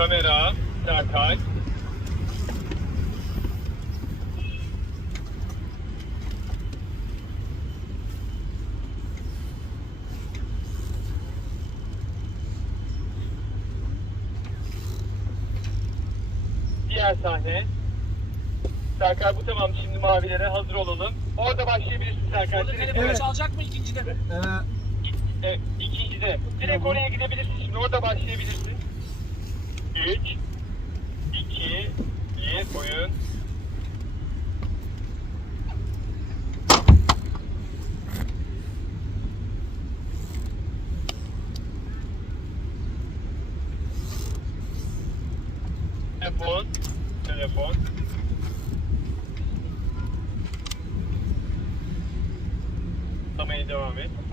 kamera, Serkay. Diğer sahne. Serkay bu tamam şimdi mavilere hazır olalım. Orada başlayabilirsin Serkay. Direkt- Evet. çalacak mı ikincide mi? Evet, ikincide. Direkt oraya gidebilirsin şimdi. Orada başlayabilirsin. 3 2 1 oyun. Telefon. Telefon. Tamaya devam et.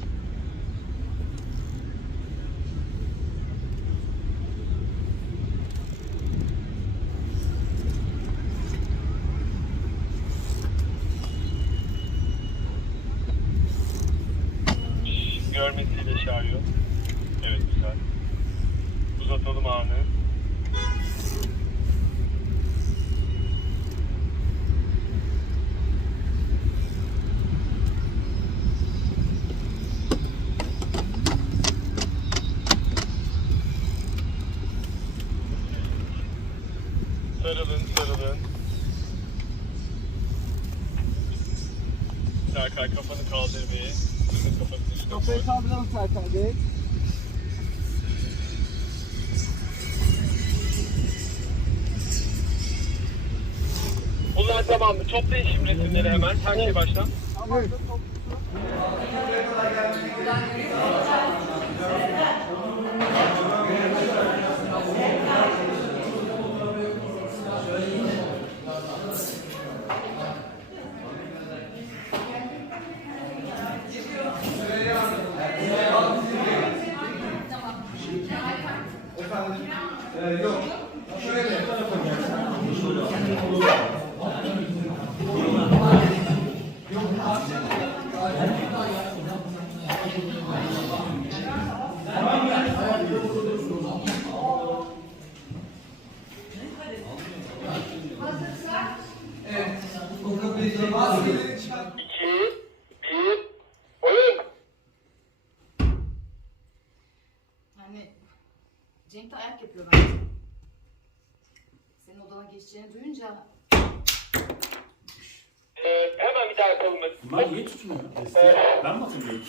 Serkay kafanı kaldır bir. Kafayı kaldıralım Serkan Bey. Bunlar tamam mı? Toplayın şimdi resimleri hemen. Her şey baştan. İki, Geçeceğini duyunca Ee, hemen bir daha yapalım. Bunlar niye tutmuyor? Ben mi hatırlıyorum?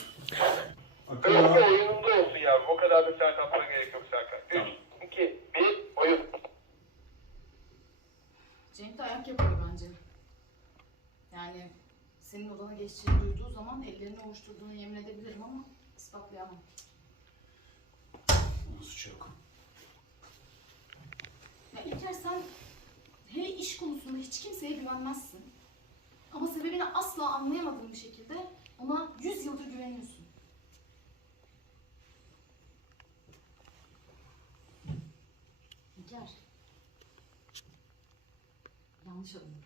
Öyle oyununda olsun yavrum. O kadar da sert atmana gerek yok Serkan. Üç, iki, bir, oyun. Cenk de ayak yapıyor bence. Yani senin odana geçeceğini duyduğu zaman ellerini ovuşturduğunu yemin edebilirim ama ispatlayamam. Onun suçu yok. Ya İlker sen iş konusunda hiç kimseye güvenmezsin. Ama sebebini asla anlayamadığın bir şekilde ona 100 yıldır güveniyorsun. İlker. Yanlış adama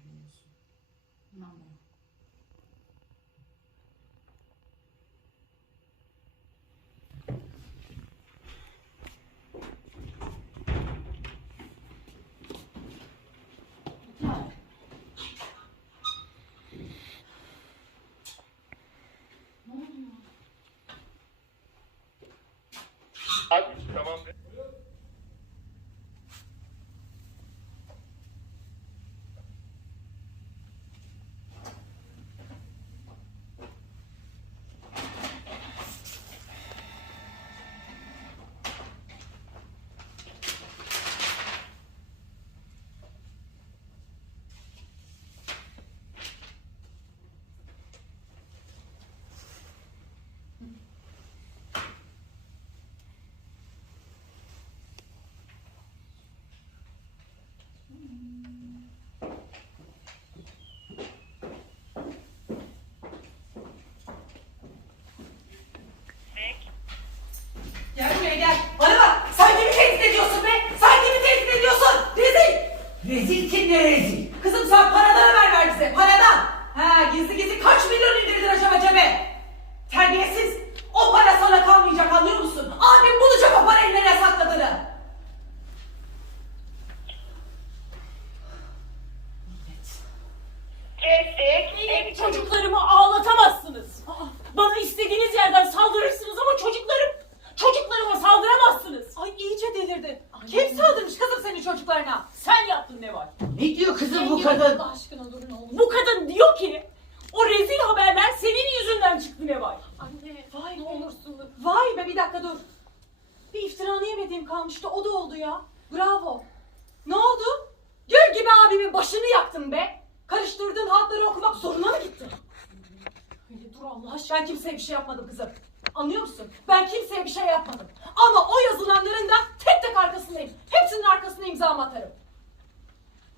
Ben kimseye bir şey yapmadım kızım. Anlıyor musun? Ben kimseye bir şey yapmadım. Ama o yazılanların da tek tek arkasındayım. Hepsinin arkasına imzamı atarım.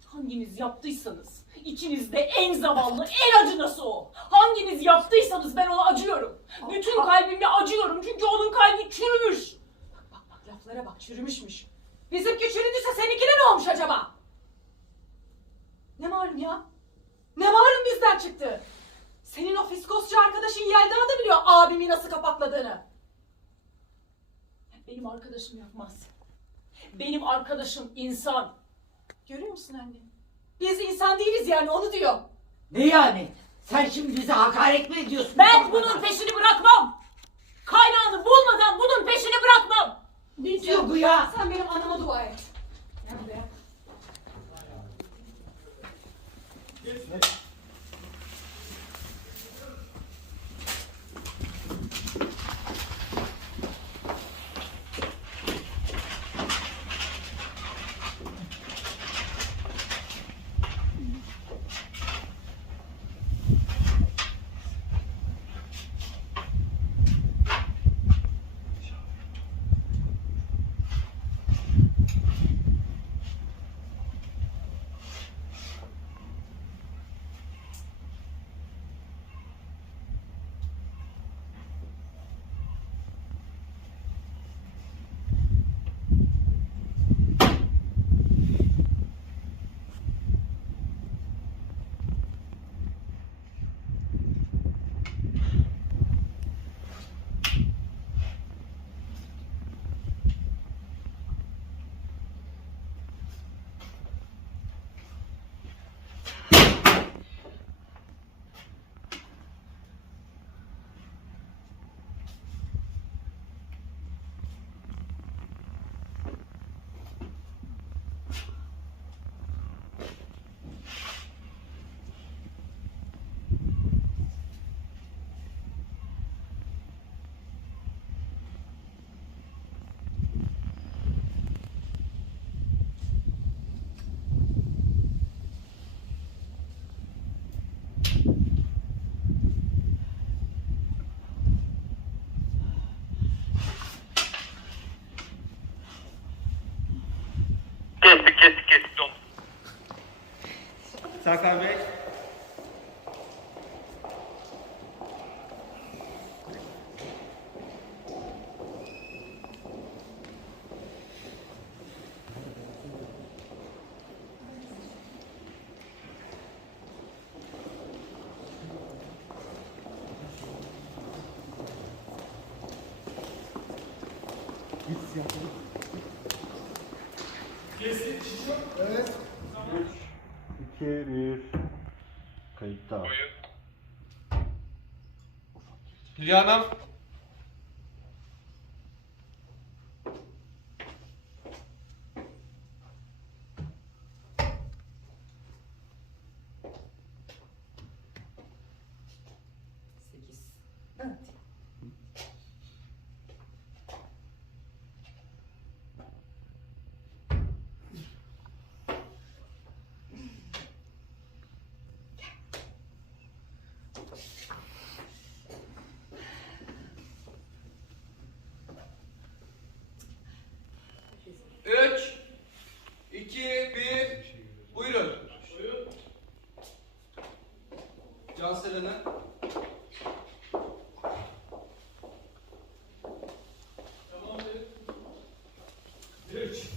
Hanginiz yaptıysanız, içinizde en zavallı, en acınası o. Hanginiz yaptıysanız ben ona acıyorum. Bütün kalbimle acıyorum çünkü onun kalbi çürümüş. Bak bak bak laflara bak çürümüşmüş. Bizimki çürüdüyse seninkine ne olmuş acaba? Ne malum ya? Ne malum bizden çıktı? Senin o fiskosçu arkadaşın Yelda da biliyor abimi nasıl kapakladığını. Benim arkadaşım yapmaz. Benim arkadaşım insan. Görüyor musun anne? Biz insan değiliz yani onu diyor. Ne yani? Sen şimdi bize hakaret mi ediyorsun? Ben bunun peşini bırakmam. Kaynağını bulmadan bunun peşini bırakmam. Ne diyor bu ya? Sen benim anama dua et. Gel buraya. 2, 1. Kayıtta. Hülya Hanım. 3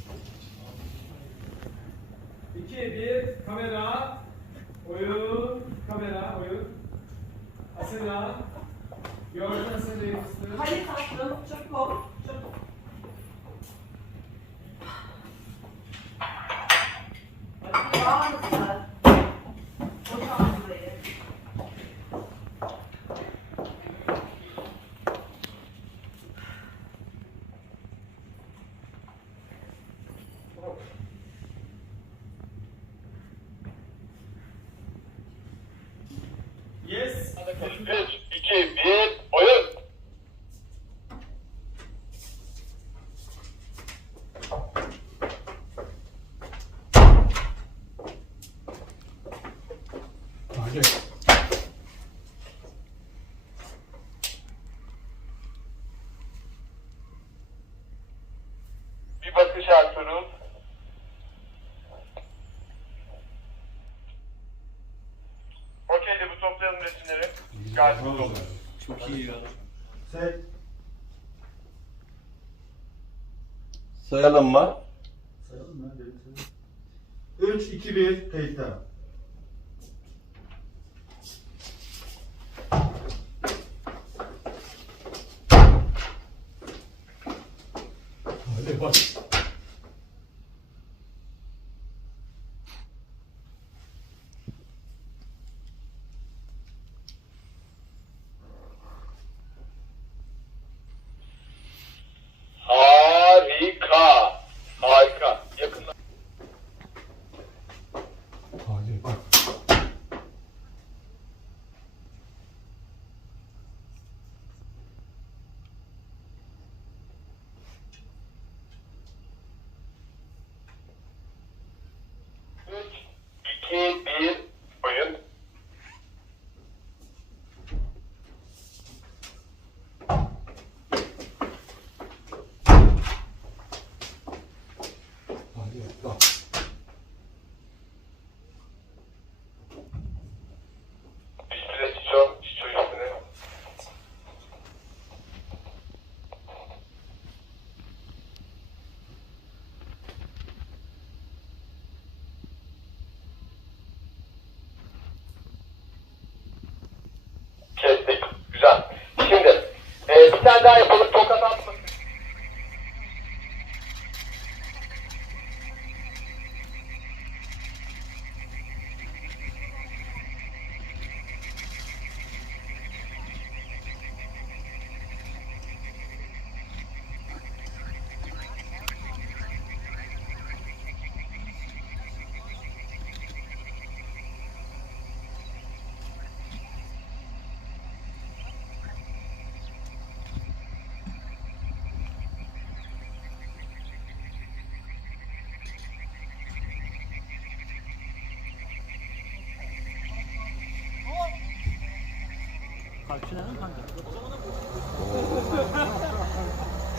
2 1 kamera. Oyun kamera oyun. Asena. Gördün Asena'yı fıstığı. Hayır tatlım çok korktum. Yes. 3, 2, 1, oyun. Bir Gayet güzel oldu. Set. Sayalım mı? Sayalım mı? 3, 2, 1, kayıtta. Hadi bak.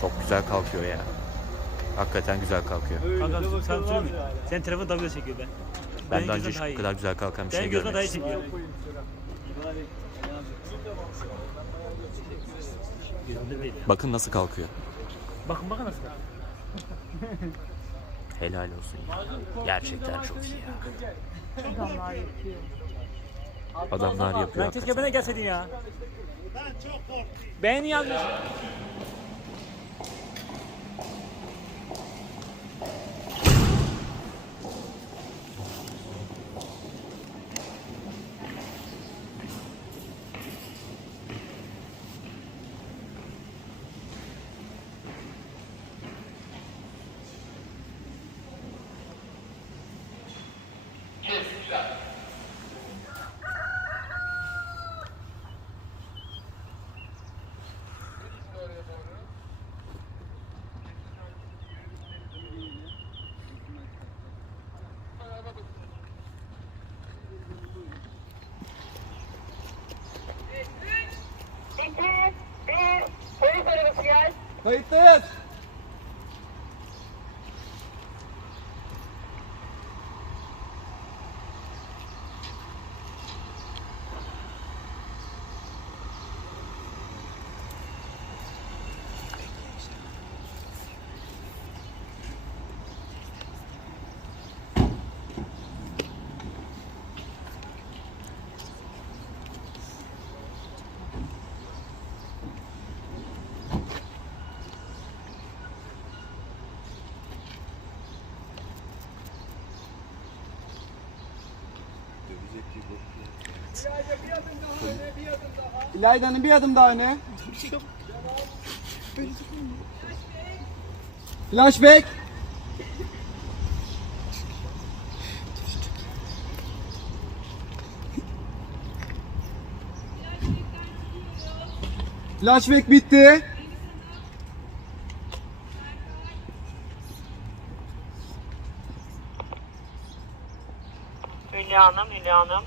Çok güzel kalkıyor ya. Hakikaten güzel kalkıyor. Kanka sen söyle mi? Sen telefon dalga çekiyor ben. Ben Benim daha önce daha bu iyi. kadar güzel kalkan bir şey Benim gözüme daha iyi görmedim. çekiyor. Gözümde değil. Bakın nasıl kalkıyor. Bakın bakın nasıl. Helal olsun ya. Gerçekten çok iyi ya. Adamlar. Adamlar yapıyor Ben keşke bana de gelseydin ya. Ben Dá! İlayda'nın bir adım daha öne. Flashback. Flashback bitti. Hülya Hanım,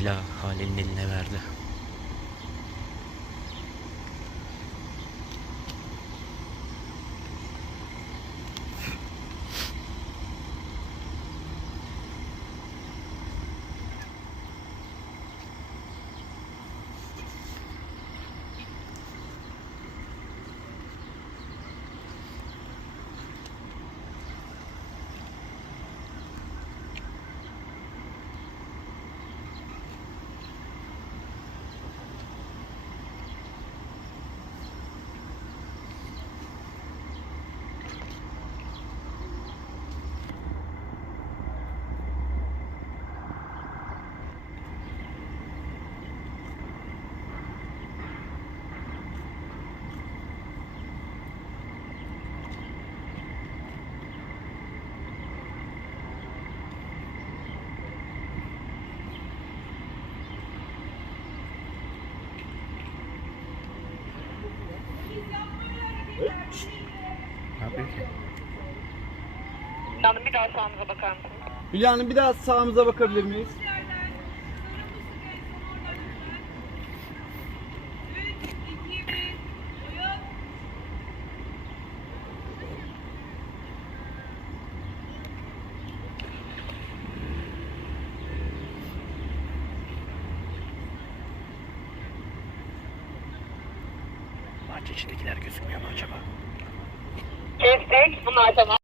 Ela Hale'nin eline verdi. Yapıyor ki? Hülya Hanım bir daha sağınıza bakar mısınız? Hülya Hanım bir daha sağımıza bakabilir miyiz?